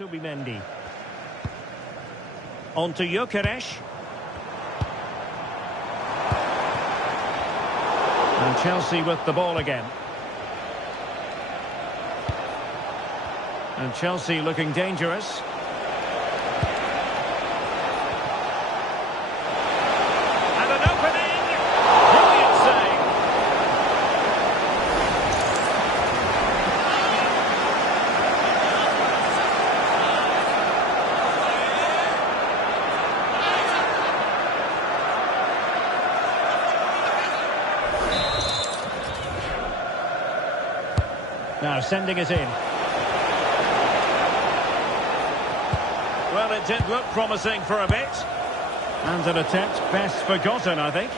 Subimendi. On to Gyökeres. And Chelsea with the ball again. And Chelsea looking dangerous. And an opening! Brilliant save! Now sending it in. Well, it did look promising for a bit. And an attempt best forgotten, I think.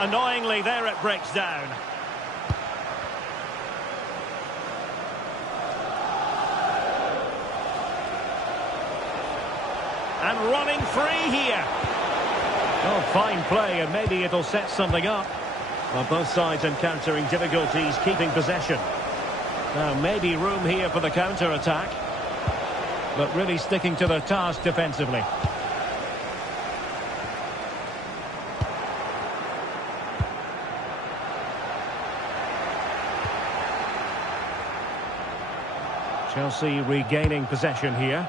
Annoyingly, there it breaks down. And running free here. Oh, fine play, and maybe it'll set something up. Well, both sides encountering difficulties keeping possession. Now, maybe room here for the counter-attack. But really sticking to their task defensively. Chelsea regaining possession here.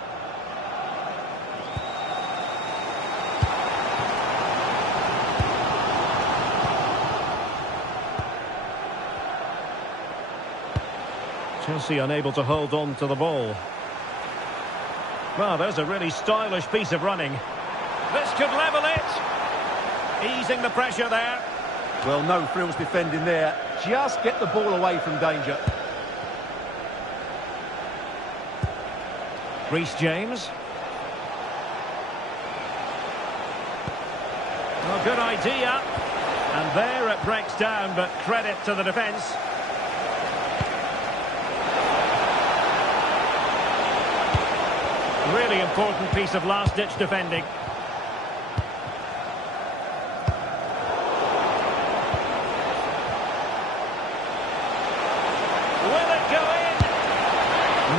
Chelsea unable to hold on to the ball. Well, there's a really stylish piece of running. This could level it. Easing the pressure there. Well, no frills defending there. Just get the ball away from danger. Reece James. Well, good idea. And there it breaks down, but credit to the defence. Really important piece of last-ditch defending. Will it go in?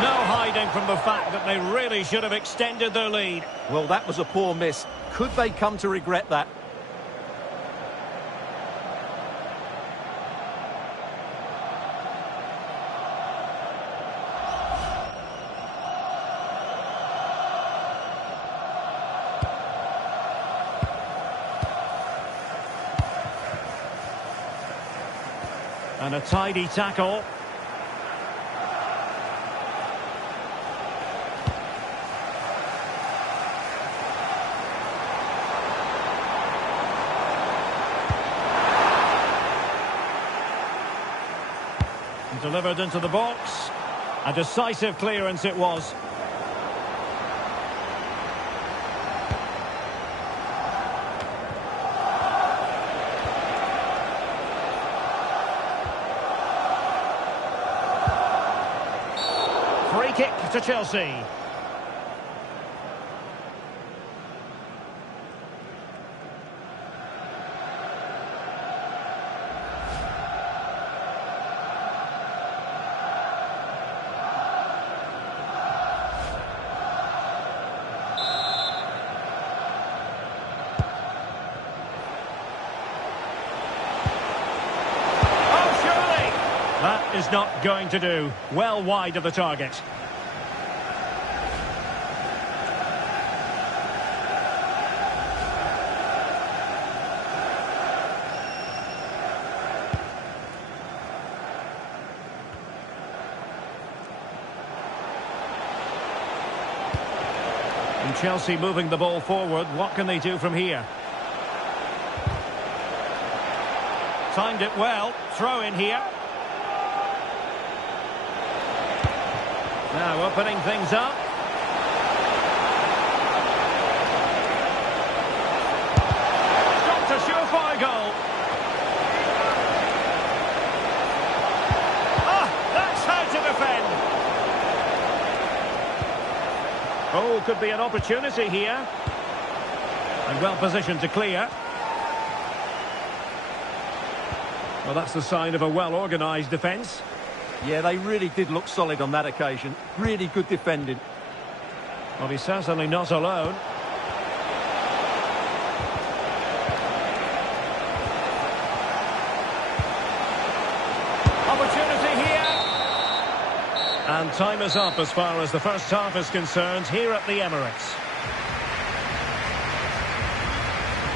No hiding from the fact that they really should have extended their lead. Well, that was a poor miss. Could they come to regret that? And a tidy tackle. And delivered into the box. A decisive clearance it was. Free kick to Chelsea. That is not going to do. Well wide of the target. And Chelsea moving the ball forward. What can they do from here? Timed it well. Throw in here. Now opening things up. Got a surefire goal. Oh, could be an opportunity here. And well positioned to clear. Well, that's the sign of a well-organised defence. Yeah, they really did look solid on that occasion. Really good defending. Well, he's certainly not alone. Opportunity here. And time is up as far as the first half is concerned here at the Emirates.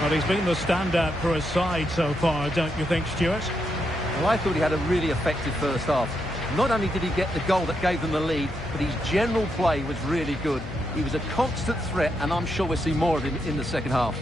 Well, he's been the standout for his side so far, don't you think, Stuart? Well, I thought he had a really effective first half. Not only did he get the goal that gave them the lead, but his general play was really good. He was a constant threat, and I'm sure we'll see more of him in the second half.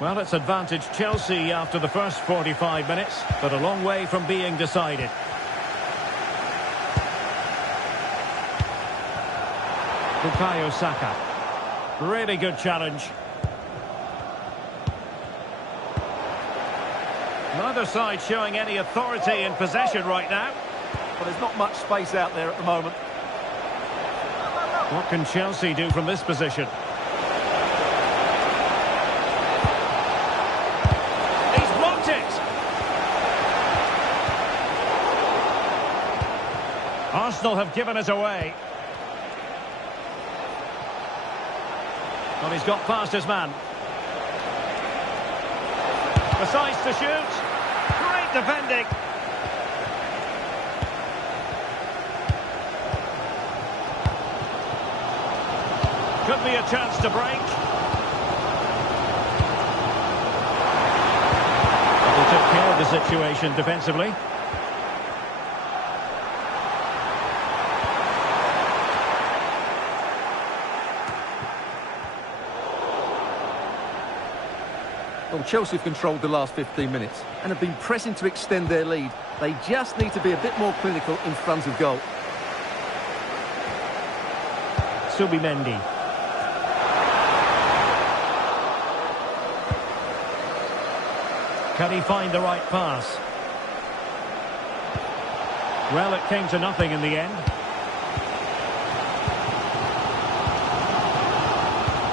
Well, it's advantage Chelsea after the first 45 minutes, but a long way from being decided. Bukayo Saka. Really good challenge. Neither side showing any authority in possession right now. Well, there's not much space out there at the moment. What can Chelsea do from this position? Arsenal have given it away. Well, he's got past his man. Decides to shoot. Great defending. Could be a chance to break. They took care of the situation defensively. Well, Chelsea have controlled the last 15 minutes and have been pressing to extend their lead. They just need to be a bit more clinical in front of goal. Subimendi. Can he find the right pass? Well, it came to nothing in the end.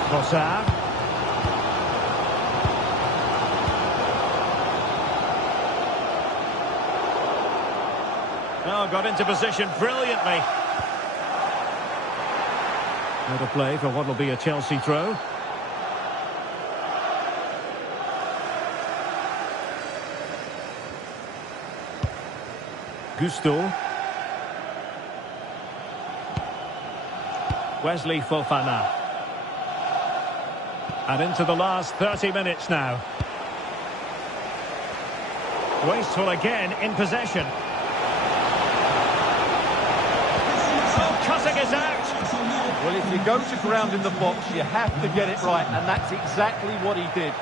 Trossard. Oh, got into position brilliantly. Out of play for what will be a Chelsea throw. Gusto. Wesley Fofana. And into the last 30 minutes now. Wasteful again in possession. Cutting it out. Well, if you go to ground in the box, you have to get it right, and that's exactly what he did.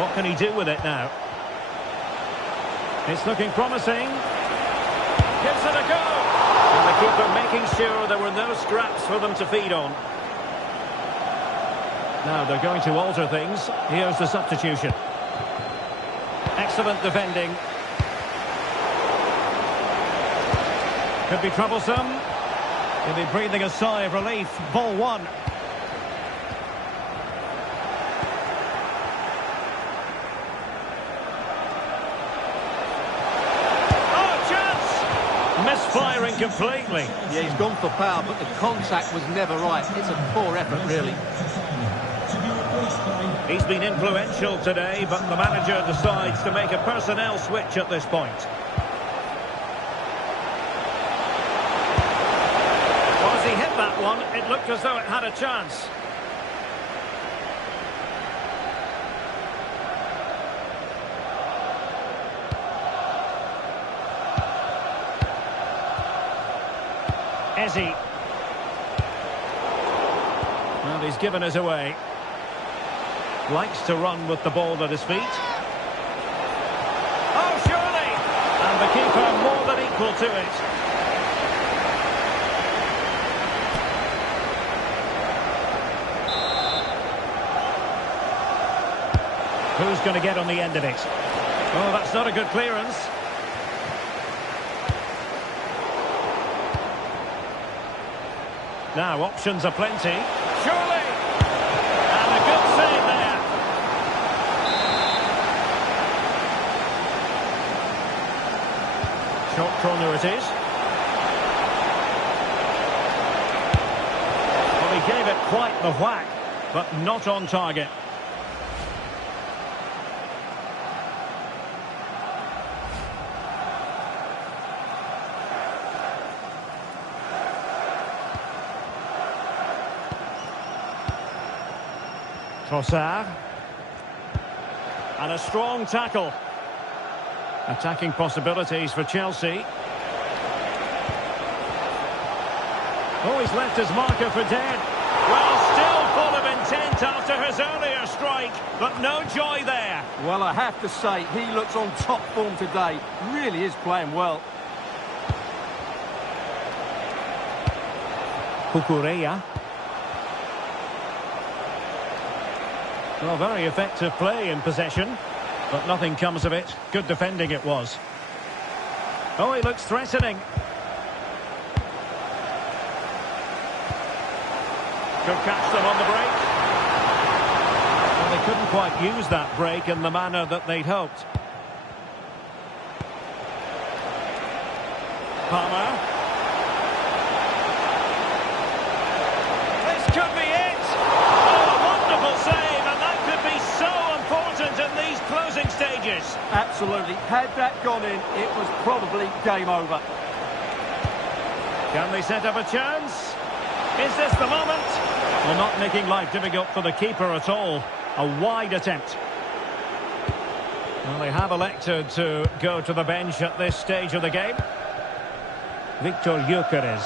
What can he do with it now? It's looking promising. Gives it a go. And the keeper making sure there were no scraps for them to feed on. Now they're going to alter things. Here's the substitution. Excellent defending. Could be troublesome. He'll be breathing a sigh of relief. Ball one. Oh, chance! Misfiring completely. Yeah, he's gone for power, but the contact was never right. It's a poor effort, really. He's been influential today, but the manager decides to make a personnel switch at this point. He hit that one, it looked as though it had a chance. Ezzy. Well, he's given us away. Likes to run with the ball at his feet. Oh, surely! And the keeper more than equal to it. Who's going to get on the end of it? Oh, that's not a good clearance. Now, options are plenty. Surely! And a good save there. Short corner it is. Well, he gave it quite the whack, but not on target. Trossard. And a strong tackle. Attacking possibilities for Chelsea. Oh, he's left his marker for dead. Well, still full of intent after his earlier strike, but no joy there. Well, I have to say, he looks on top form today. Really is playing well. Cucurella. Well, very effective play in possession, but nothing comes of it. Good defending it was. Oh, he looks threatening. Could catch them on the break. Well, they couldn't quite use that break in the manner that they'd hoped. Palmer. This could be it. Oh, a wonderful save, and that could be so important in these closing stages. Absolutely. Had that gone in, it was probably game over. Can they set up a chance? Is this the moment? Well, not making life difficult for the keeper at all. A wide attempt. Well, they have elected to go to the bench at this stage of the game. Victor Gyökeres.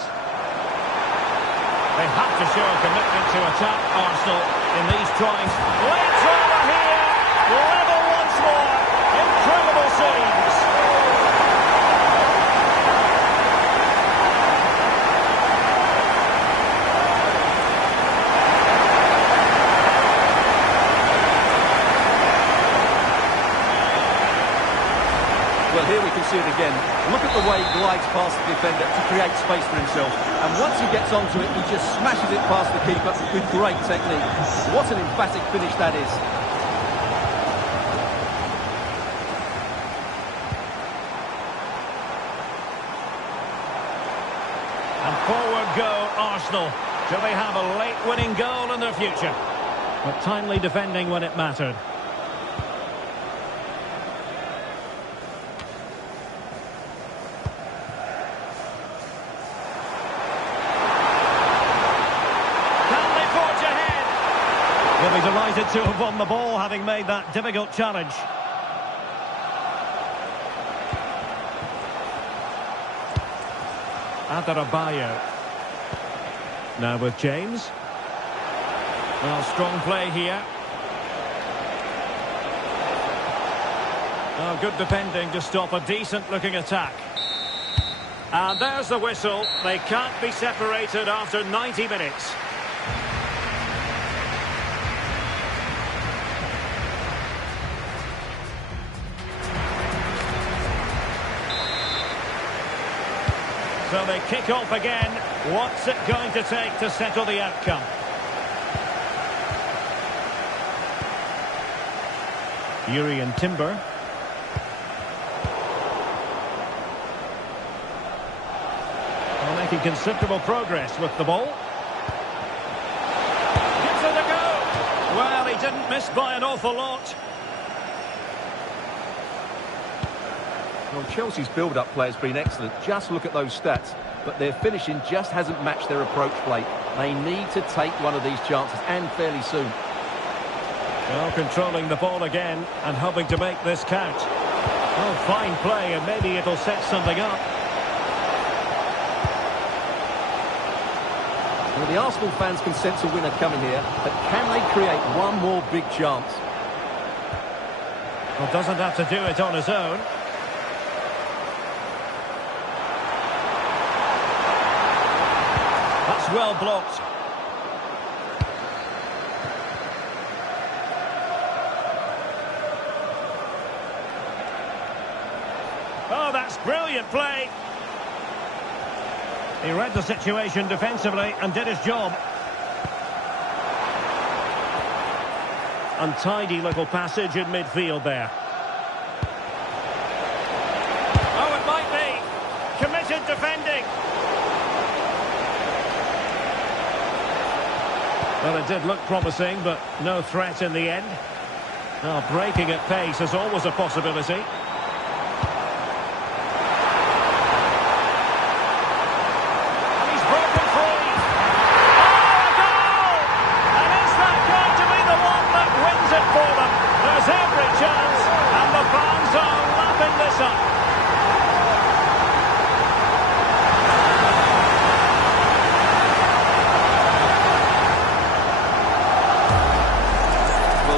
They have to show a commitment to attack Arsenal in these tries. Let's over here. Level once more. Incredible scenes. Well, here we can see it again. Look at the way he glides past the defender to create space for himself. And once he gets onto it, he just smashes it past the keeper with great technique. What an emphatic finish that is. And forward go Arsenal. Do they have a late winning goal in their future? But timely defending when it mattered. He'll be delighted to have won the ball, having made that difficult challenge. Adarabioyo. Now with James. Well, strong play here. Oh, good defending to stop a decent-looking attack. And there's the whistle. They can't be separated after 90 minutes. So they kick off again. What's it going to take to settle the outcome? Urian Timber. Well, making considerable progress with the ball. Gives it a go. Well, he didn't miss by an awful lot. Well, Chelsea's build-up play has been excellent. Just look at those stats. But their finishing just hasn't matched their approach play. They need to take one of these chances, and fairly soon. Well, controlling the ball again and hoping to make this count. Oh, fine play, and maybe it'll set something up. Well, the Arsenal fans can sense a winner coming here, but can they create one more big chance? Well, doesn't have to do it on his own. That's well blocked. Oh, that's brilliant play. He read the situation defensively and did his job. Untidy little passage in midfield there. Oh, it might be. Committed defending. Well, it did look promising, but no threat in the end. Oh, breaking at pace is always a possibility.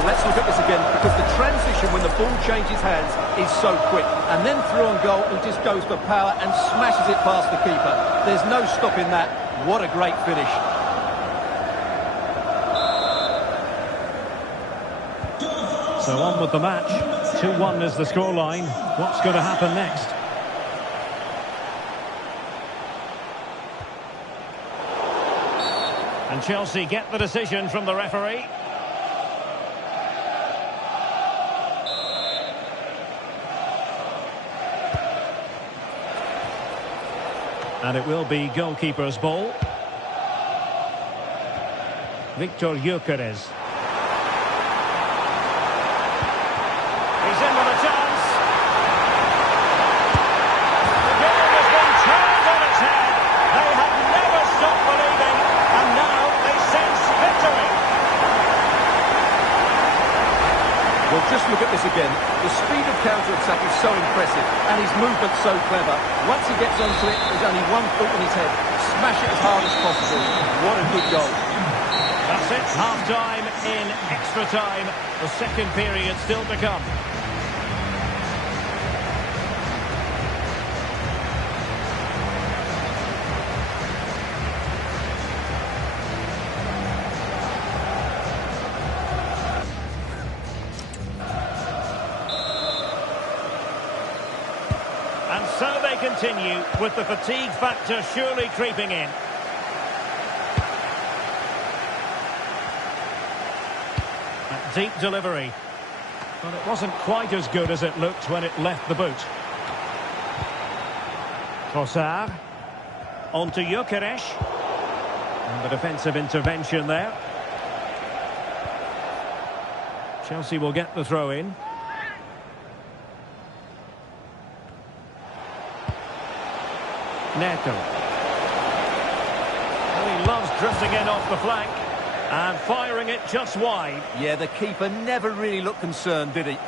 Let's look at this again, because the transition when the ball changes hands is so quick. And then through on goal, he just goes for power and smashes it past the keeper. There's no stopping that. What a great finish. So on with the match. 2-1 is the scoreline. What's going to happen next? And Chelsea get the decision from the referee. And it will be goalkeeper's ball. Victor Gyökeres. He's in with a chance. The game has been turned on its head. They have never stopped believing, and now they sense victory. Well, just look at this again. The speed of counter-attack is so impressive, and his movement so clever. Once he gets onto it, there's only one thought in his head. Smash it as hard as possible. What a good goal. That's it. Half-time in extra time. The second period still to come. And so they continue, with the fatigue factor surely creeping in. That deep delivery. But it wasn't quite as good as it looked when it left the boot. Trossard. On to Gyökeres. And the defensive intervention there. Chelsea will get the throw in. Neto. Well, he loves drifting in off the flank and firing it just wide. Yeah, the keeper never really looked concerned, did he?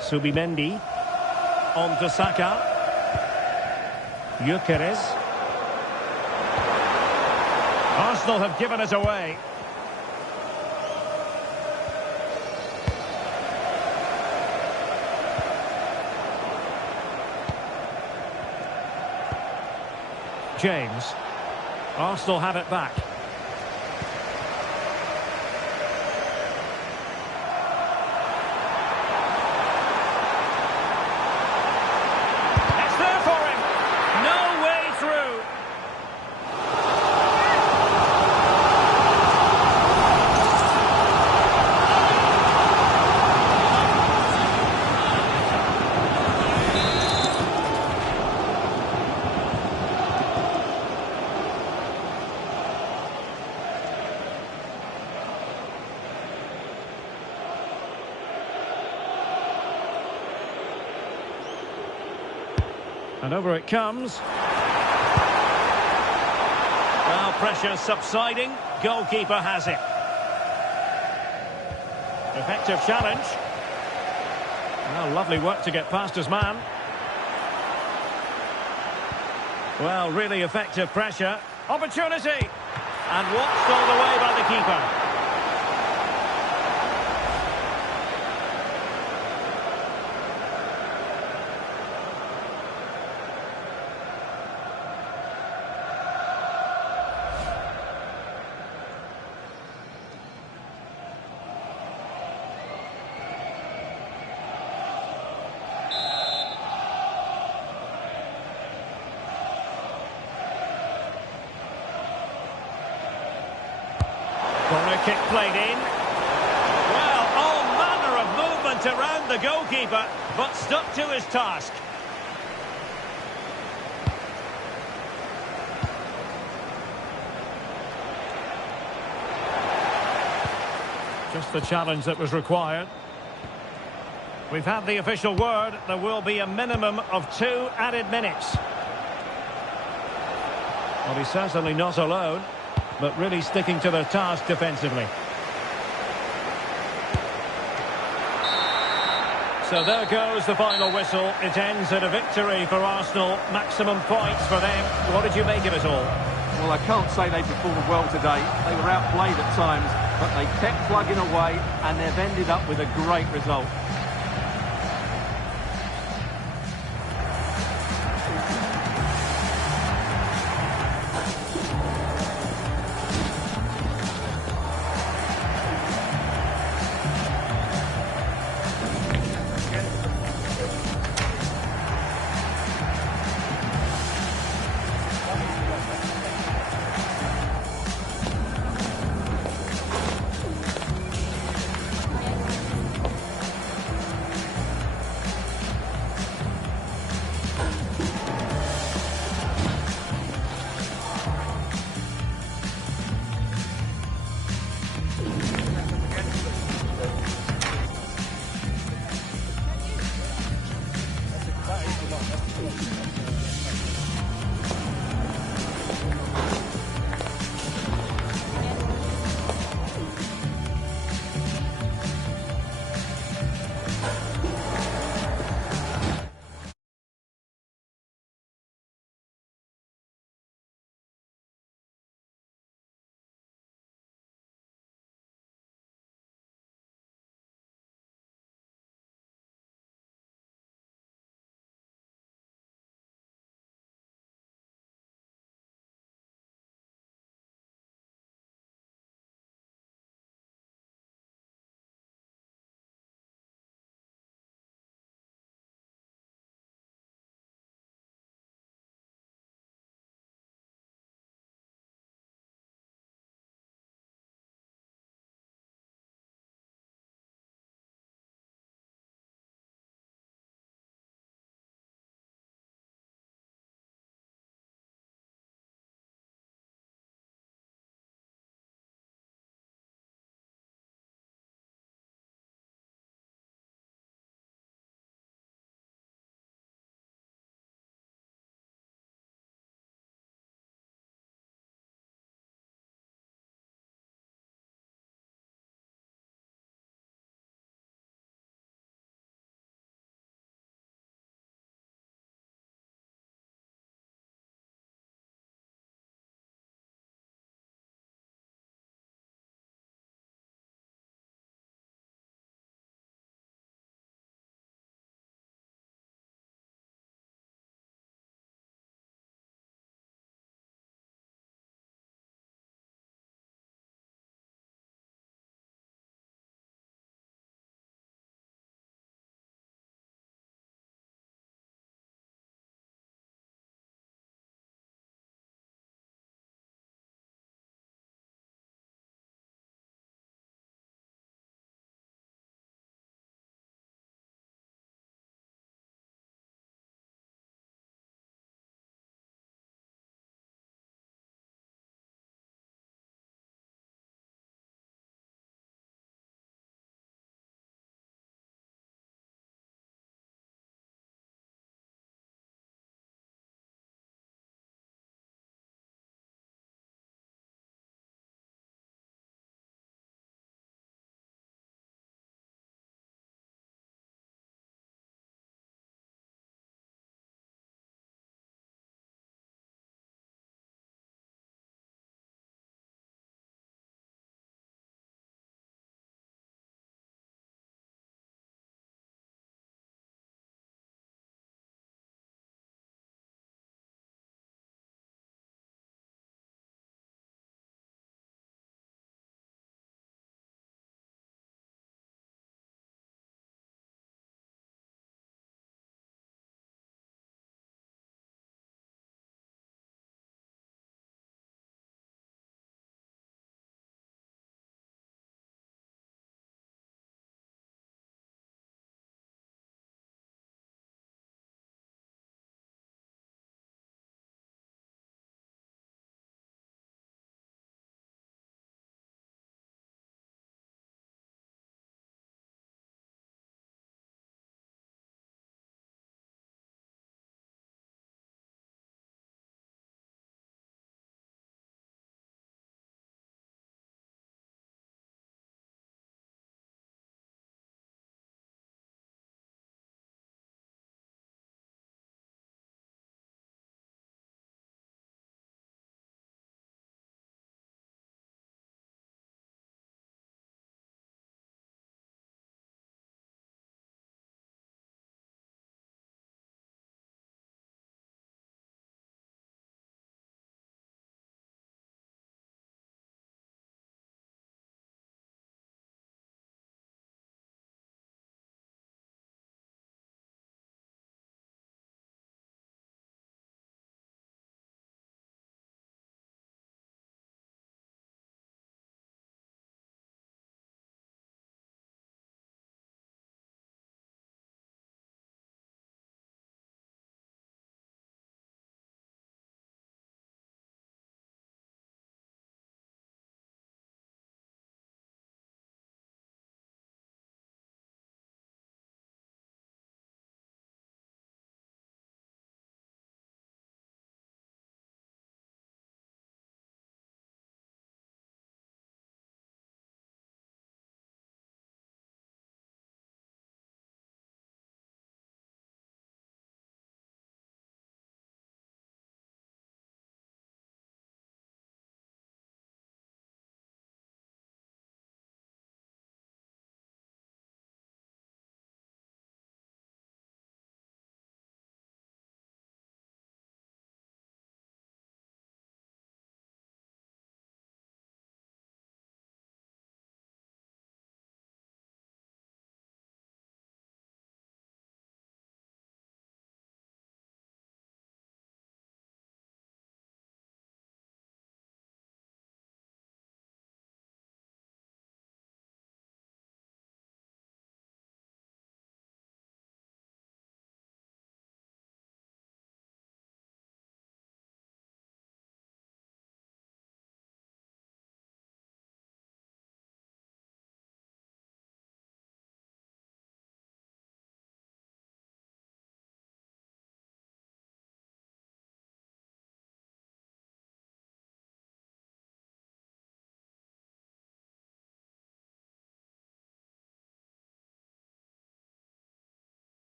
Subimendi. On to Saka. Gyökeres. Arsenal have given it away. James. Arsenal have it back. It's there for him. No way through. And over it comes. Well, pressure subsiding. Goalkeeper has it. Effective challenge. Well, lovely work to get past his man. Well, really effective pressure. Opportunity! And watched all the way by the keeper. Corner kick played in. Well, all manner of movement around the goalkeeper, but stuck to his task. Just the challenge that was required. We've had the official word. There will be a minimum of 2 added minutes. Well, he's certainly not alone, but really sticking to their task defensively. So there goes the final whistle. It ends at a victory for Arsenal. Maximum points for them. What did you make of it all? Well, I can't say they performed well today. They were outplayed at times, but they kept plugging away and they've ended up with a great result.